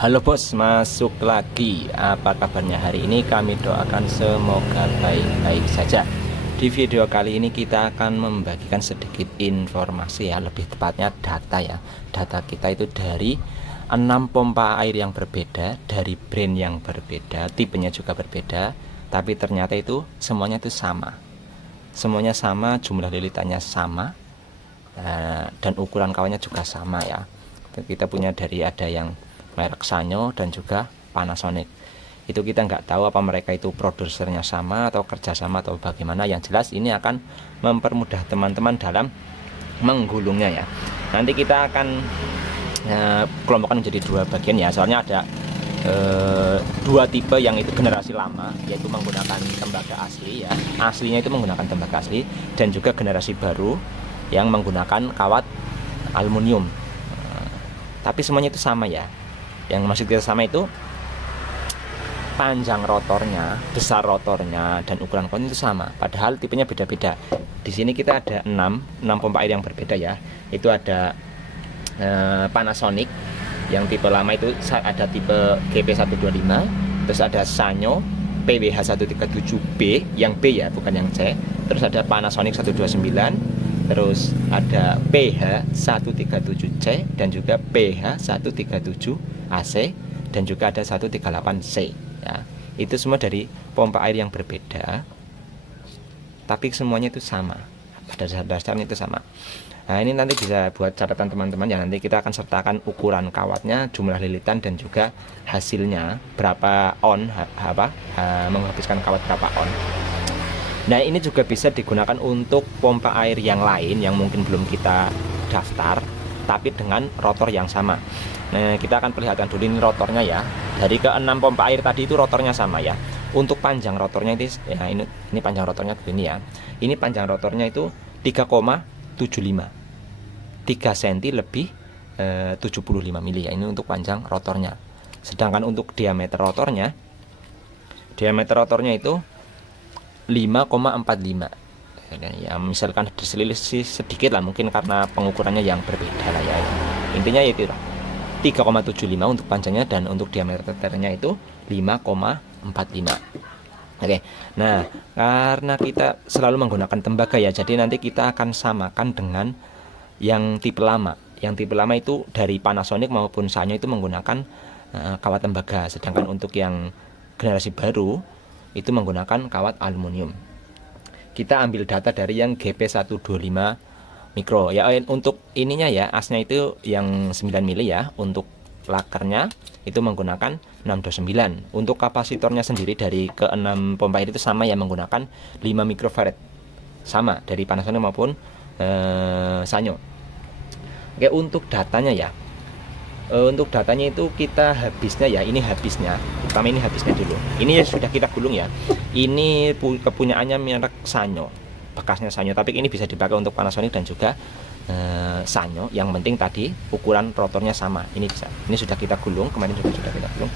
Halo bos, masuk lagi. Apa kabarnya hari ini? Kami doakan semoga baik-baik saja. Di video kali ini kita akan membagikan sedikit informasi ya, lebih tepatnya data ya. Data kita itu dari 6 pompa air yang berbeda, dari brand yang berbeda, tipenya juga berbeda, tapi ternyata itu semuanya itu sama. Semuanya sama, jumlah lilitannya sama, dan ukuran kawannya juga sama ya. Kita punya dari ada yang merek Sanyo dan juga Panasonic. Itu kita nggak tahu apa mereka itu produsernya sama atau kerjasama atau bagaimana. Yang jelas ini akan mempermudah teman-teman dalam menggulungnya ya. Nanti kita akan kelompokkan menjadi dua bagian ya. Soalnya ada dua tipe yang itu generasi lama, yaitu menggunakan tembaga asli ya. Aslinya itu menggunakan tembaga asli, dan juga generasi baru yang menggunakan kawat aluminium. Tapi semuanya itu sama ya. Yang maksud kita sama itu panjang rotornya, besar rotornya, dan ukuran kawatnya itu sama. Padahal tipenya beda-beda. Di sini kita ada 6 pompa air yang berbeda ya. Itu ada Panasonic yang tipe lama itu ada tipe GP125, terus ada Sanyo PWH137B yang B ya, bukan yang C. Terus ada Panasonic 129, terus ada PH137C dan juga PH137AC dan juga ada 138C ya. Itu semua dari pompa air yang berbeda, tapi semuanya itu sama. Pada dasarnya itu sama. Nah, ini nanti bisa buat catatan teman-teman ya. Nanti kita akan sertakan ukuran kawatnya, jumlah lilitan, dan juga hasilnya berapa on, menghabiskan kawat berapa on. Nah, ini juga bisa digunakan untuk pompa air yang lain yang mungkin belum kita daftar, tapi dengan rotor yang sama. Nah, kita akan perlihatkan dulu ini rotornya ya. Dari ke-6 pompa air tadi itu rotornya sama ya. Untuk panjang rotornya itu ya, ini panjang rotornya begini ya. Ini panjang rotornya itu 3,75, 3 cm lebih 75 mili ya. Ini untuk panjang rotornya. Sedangkan untuk diameter rotornya itu 5,45 ya. Misalkan selisih sedikit lah, mungkin karena pengukurannya yang berbeda lah ya. Intinya itu 3,75 untuk panjangnya, dan untuk diameternya itu 5,45. Oke. Nah, karena kita selalu menggunakan tembaga ya, jadi nanti kita akan samakan dengan yang tipe lama. Yang tipe lama itu dari Panasonic maupun Sanyo itu menggunakan kawat tembaga, sedangkan untuk yang generasi baru itu menggunakan kawat aluminium. Kita ambil data dari yang GP125 mikro ya. Untuk ininya ya, asnya itu yang 9 mili ya. Untuk lakernya itu menggunakan 629. Untuk kapasitornya sendiri dari ke-6 pompa air itu sama ya, menggunakan 5 mikrofarad, sama dari Panasonic maupun Sanyo. Oke, untuk datanya ya. Untuk datanya itu kita habisnya ya, ini habisnya. Pertama ini habisnya dulu. Ini ya sudah kita gulung ya. Ini kepunyaannya merek Sanyo, bekasnya Sanyo, tapi ini bisa dipakai untuk Panasonic dan juga Sanyo. Yang penting tadi ukuran rotornya sama. Ini bisa. Ini sudah kita gulung, kemarin juga sudah kita gulung.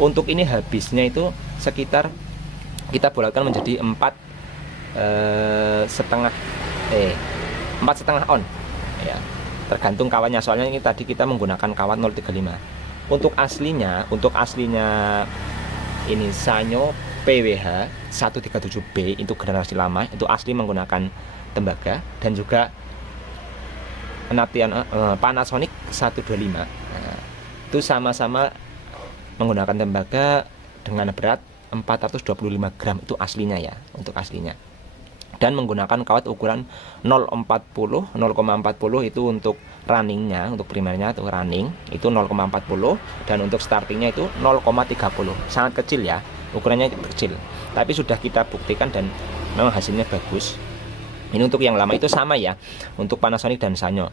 Untuk ini habisnya itu sekitar kita bulatkan menjadi 4,5 on ya. Tergantung kawannya, soalnya ini tadi kita menggunakan kawat 035. Untuk aslinya ini Sanyo PWH 137B itu generasi lama, itu asli menggunakan tembaga, dan juga Panasonic 125. Nah, itu sama-sama menggunakan tembaga dengan berat 425 gram, itu aslinya ya, untuk aslinya. Dan menggunakan kawat ukuran 0,40 itu untuk runningnya, untuk primernya atau running itu 0,40, dan untuk startingnya itu 0,30. Sangat kecil ya, ukurannya kecil, tapi sudah kita buktikan dan memang hasilnya bagus. Ini untuk yang lama itu sama ya, untuk Panasonic dan Sanyo.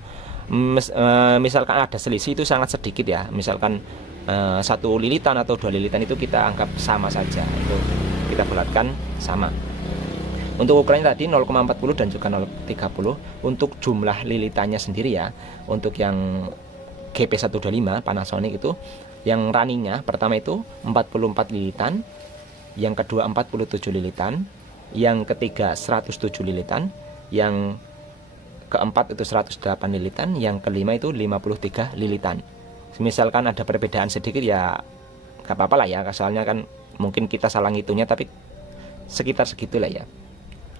Misalkan ada selisih itu sangat sedikit ya, misalkan 1 lilitan atau 2 lilitan itu kita anggap sama saja, itu kita bulatkan sama. Untuk ukurannya tadi 0,40 dan juga 0,30. Untuk jumlah lilitannya sendiri ya, untuk yang GP125 Panasonic itu yang runningnya pertama itu 44 lilitan, yang kedua 47 lilitan, yang ketiga 107 lilitan, yang keempat itu 108 lilitan, yang kelima itu 53 lilitan. misalkan ada perbedaan sedikit ya gak apa-apa lah ya, soalnya kan mungkin kita salah ngitungnya, tapi sekitar segitulah ya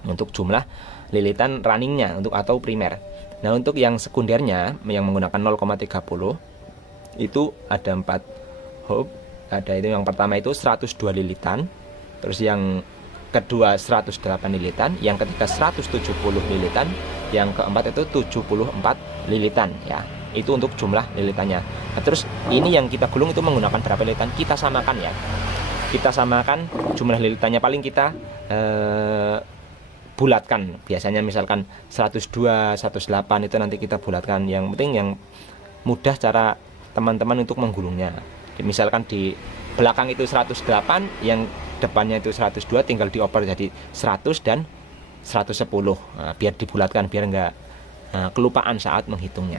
untuk jumlah lilitan runningnya untuk atau primer. Nah untuk yang sekundernya yang menggunakan 0,30 itu ada 4 hub. Ada itu yang pertama itu 102 lilitan, terus yang kedua 108 lilitan, yang ketiga 170 lilitan, yang keempat itu 74 lilitan ya. Itu untuk jumlah lilitannya. Nah, terus ini yang kita gulung itu menggunakan berapa lilitan? Kita samakan ya. Kita samakan jumlah lilitannya, paling kita bulatkan. Biasanya misalkan 102, 108 itu nanti kita bulatkan. Yang penting yang mudah cara teman-teman untuk menggulungnya. Misalkan di belakang itu 108, yang depannya itu 102, tinggal dioper jadi 100 dan 110. Nah, biar dibulatkan, biar enggak kelupaan saat menghitungnya.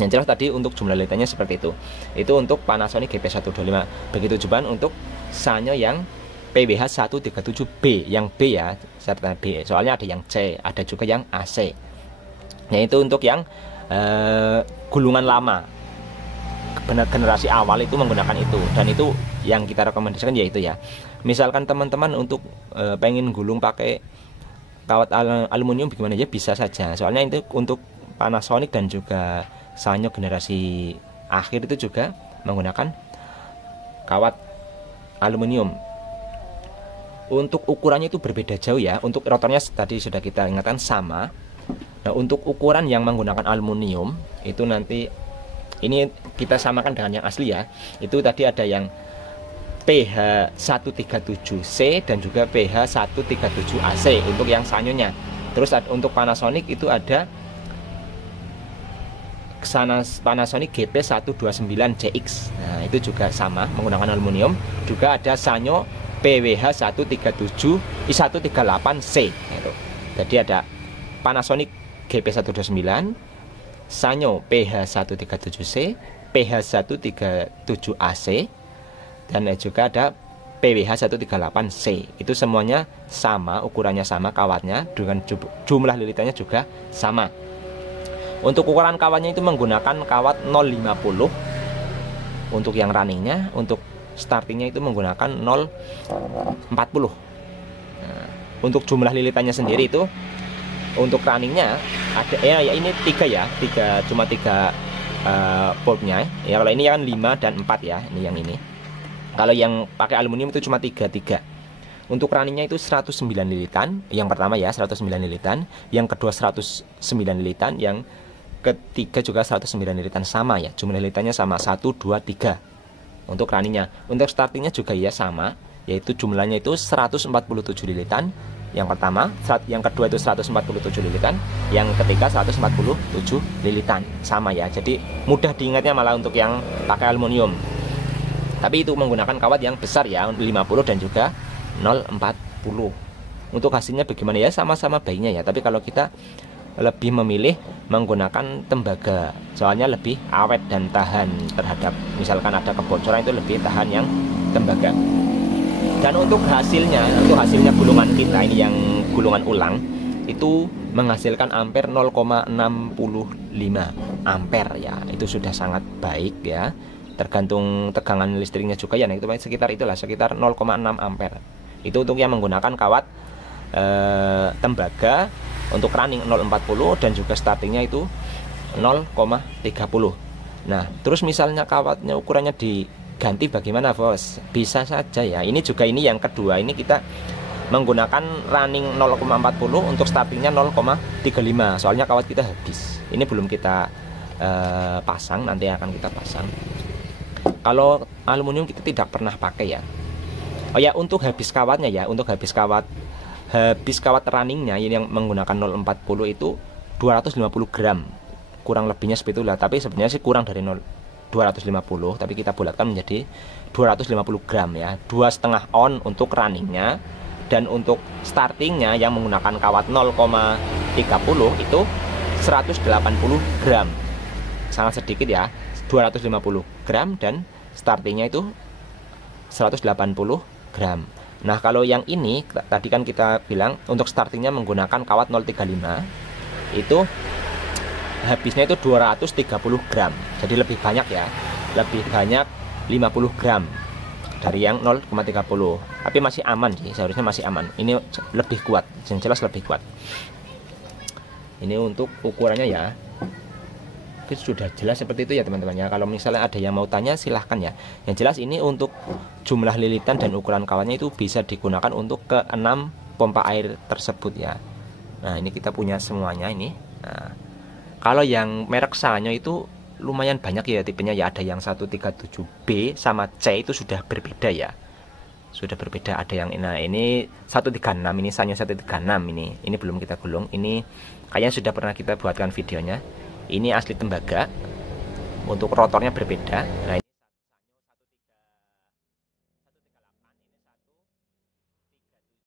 Yang jelas tadi untuk jumlah lilitannya seperti itu. Itu untuk Panasonic GP125. Begitu juga untuk Sanyo yang PWH 137B, yang B ya, serta B. Soalnya ada yang C, ada juga yang AC. Nah, itu untuk yang gulungan lama. Generasi awal itu menggunakan itu, dan itu yang kita rekomendasikan yaitu ya. Misalkan teman-teman untuk pengen gulung pakai kawat aluminium bagaimana ya, bisa saja. Soalnya itu untuk Panasonic dan juga Sanyo generasi akhir itu juga menggunakan kawat aluminium. Untuk ukurannya itu berbeda jauh ya. Untuk rotornya tadi sudah kita ingatkan sama. Nah untuk ukuran yang menggunakan aluminium itu nanti ini kita samakan dengan yang asli ya. Itu tadi ada yang PH137C dan juga PH137AC untuk yang Sanyonya. Terus untuk Panasonic itu ada Panasonic GP129CX. Nah itu juga sama menggunakan aluminium. Juga ada Sanyo PWH138C itu. Jadi ada Panasonic GP129, Sanyo PH137C, PH137AC, dan juga ada PWH138C. Itu semuanya sama, ukurannya sama, kawatnya dengan jumlah lilitannya juga sama. Untuk ukuran kawatnya itu menggunakan kawat 050 untuk yang runningnya. Untuk startingnya itu menggunakan 040. Nah, untuk jumlah lilitannya sendiri itu untuk runningnya ada ya ini 3 ya, cuma 3 bulbnya ya. Kalau ini kan 5 dan 4 ya, ini yang ini. Kalau yang pakai aluminium itu cuma 3. Untuk runningnya itu 109 lilitan. Yang pertama ya 109 lilitan, yang kedua 109 lilitan, yang ketiga juga 109 lilitan, sama ya. Jumlah lilitannya sama 1, 2, 3 untuk runningnya. Untuk startingnya juga ya sama, yaitu jumlahnya itu 147 lilitan. Yang pertama, yang kedua itu 147 lilitan, yang ketiga 147 lilitan, sama ya. Jadi mudah diingatnya malah untuk yang pakai aluminium. Tapi itu menggunakan kawat yang besar ya, 50 dan juga 040. Untuk hasilnya bagaimana ya, sama-sama baiknya ya. Tapi kalau kita lebih memilih menggunakan tembaga, soalnya lebih awet dan tahan terhadap misalkan ada kebocoran, itu lebih tahan yang tembaga. Dan untuk hasilnya gulungan kita ini yang gulungan ulang itu menghasilkan ampere 0,65 ampere ya. Itu sudah sangat baik ya. Tergantung tegangan listriknya juga ya. Nah, itu sekitar itulah, sekitar 0,6 ampere. Itu untuk yang menggunakan kawat tembaga. Untuk running 040 dan juga startingnya itu 0,30. Nah terus misalnya kawatnya ukurannya diganti bagaimana bos? Bisa saja ya. Ini juga ini yang kedua, ini kita menggunakan running 0,40, untuk startingnya 0,35. Soalnya kawat kita habis. Ini belum kita pasang, nanti akan kita pasang. Kalau aluminium kita tidak pernah pakai ya. Oh ya, untuk habis kawatnya ya, untuk habis kawat runningnya ini yang menggunakan 040 itu 250 gram, kurang lebihnya seperti itulah. Tapi sebenarnya sih kurang dari 250, tapi kita bulatkan menjadi 250 gram ya. 2,5 on untuk runningnya, dan untuk startingnya yang menggunakan kawat 0,30 itu 180 gram, sangat sedikit ya, 250 gram, dan startingnya itu 180 gram. Nah kalau yang ini tadi kan kita bilang untuk startingnya menggunakan kawat 035, itu habisnya itu 230 gram, jadi lebih banyak ya. lebih banyak 50 gram dari yang 0,30, tapi masih aman sih, seharusnya masih aman. Ini lebih kuat, yang jelas lebih kuat. Ini untuk ukurannya ya, itu sudah jelas seperti itu ya teman-teman ya. Kalau misalnya ada yang mau tanya silahkan ya. Yang jelas ini untuk jumlah lilitan dan ukuran kawannya itu bisa digunakan untuk ke 6 pompa air tersebut ya. Nah ini kita punya semuanya ini. Nah, kalau yang merek Sanyo itu lumayan banyak ya tipenya ya. Ada yang 137B sama C itu sudah berbeda ya. Sudah berbeda, ada yang ini 136, ini Sanyo 136 ini belum kita gulung. Ini kayaknya sudah pernah kita buatkan videonya. Ini asli tembaga. Untuk rotornya berbeda. Nah,